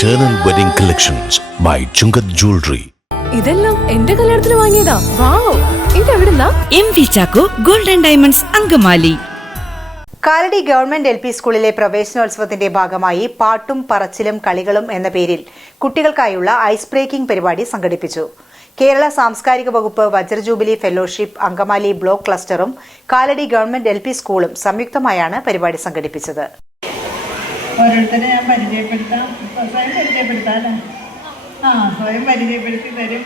Eternal Wedding Collections by Chungat Jewelry. ഇതെല്ലാം എന്റെ കല്യാണത്തിന് വാങ്ങിയതാ. Wow ഇതെവിടുന്നാ? M V Chacko golden diamonds Angamaly. Kalady government L P സ്കൂളിലെ പ്രവേശനോത്സവത്തിന്റെ ഭാഗമായി പാട്ടും പറച്ചിലും കളികളും എന്ന പേരിൽ കുട്ടികൾക്കായുള്ള ഐസ് ബ്രേക്കിംഗ് പരിപാടി സംഘടിപ്പിച്ചു. കേരള സാംസ്കാരിക വകുപ്പ് വജ്രജൂബിലി ഫെലോഷിപ്പ് അങ്കമാലി ബ്ലോക്ക് ക്ലസ്റ്ററും കാലടി ഗവൺമെന്റ് എൽ പി സ്കൂളും സംയുക്തമായാണ് പരിപാടി സംഘടിപ്പിച്ചത്. ഓരോരുത്തരെ ഞാൻ പരിചയപ്പെടുത്താം. സ്വയം പരിചയപ്പെടുത്താം അല്ലേ? ആ സ്വയം പരിചയപ്പെടുത്തി തരും.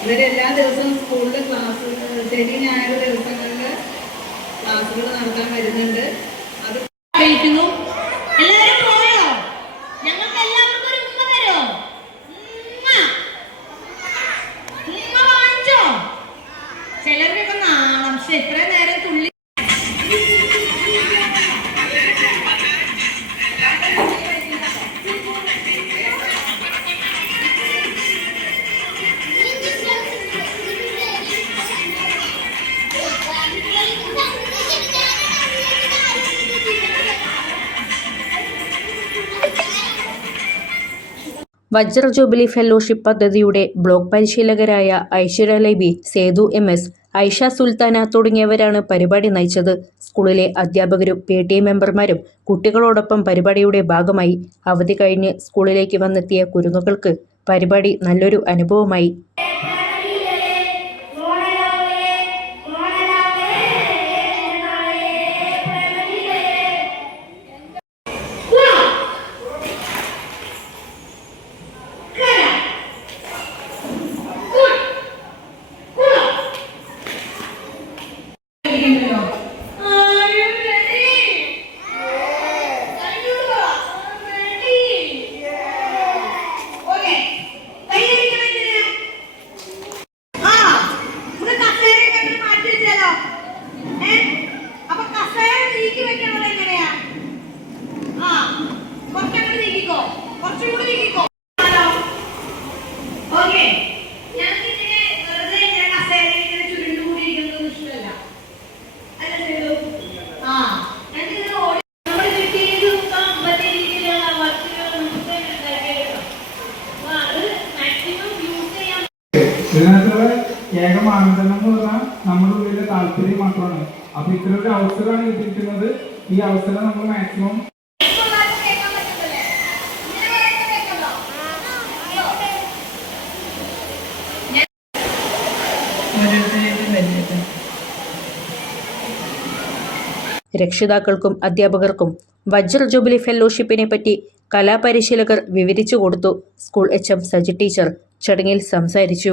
ഇവരെല്ലാ ദിവസവും സ്കൂളിൽ വരുന്നുണ്ട്. അത് അറിയിക്കുന്നു. എല്ലാവരും പോയോ? ഞങ്ങൾക്ക് ഒരു ചിലർക്കൊക്കെ നാണം. പക്ഷെ എത്ര നേരം വജ്ര ജൂബിലി ഫെലോഷിപ്പ് പദ്ധതിയുടെ ബ്ലോക്ക് പരിശീലകരായ ഐശ്വര്യ ലൈബി സേതു എം എസ് ഐഷ സുൽത്താന തുടങ്ങിയവരാണ് പരിപാടി നയിച്ചത്. സ്കൂളിലെ അധ്യാപകരും പി ടി മെമ്പർമാരും കുട്ടികളോടൊപ്പം പരിപാടിയുടെ ഭാഗമായി അവധി കഴിഞ്ഞ് സ്കൂളിലേക്ക് വന്നെത്തിയ കുരുന്നുകൾക്ക് പരിപാടി നല്ലൊരു അനുഭവമായി. കുറച്ചുകൂടി നീക്കിക്കോ ഓക്കെ ഞങ്ങൾക്കിങ്ങനെ വെറുതെ ഞാൻ കസേരയിൽ ഇങ്ങനെ ചുരുണ്ടുകൂടിയിരിക്കുന്നത് ഇഷ്ടമല്ല അല്ല സേതു? ആ ഞങ്ങൾക്കിങ്ങനെ ഓടി നമ്മുടെ വീട്ടിൽ നോക്കാം മറ്റേ രീതിയിലുള്ള വർക്കുകൾ നമുക്ക് ഉണ്ടാക്കിയെടുക്കാം അപ്പൊ അത് മാക്സിമം യൂസ് ചെയ്യാൻ ഏക മാനദണ്ഡം എന്ന് പറഞ്ഞാൽ നമ്മുടെ ഉള്ളിലെ താല്പര്യം മാത്രമാണ്. അപ്പൊ ഇത്ര ഒരു അവസരമാണ് കിട്ടിയിരിക്കുന്നത് ഈ അവസരം നമ്മൾ മാക്സിമം രക്ഷിതാക്കൾക്കും അധ്യാപകർക്കും വജ്ര ജൂബിലി ഫെല്ലോഷിപ്പിനെ പറ്റി കലാപരിശീലകർ വിവരിച്ചു കൊടുത്തു. School H M Saji teacher ചടങ്ങിൽ സംസാരിച്ചു.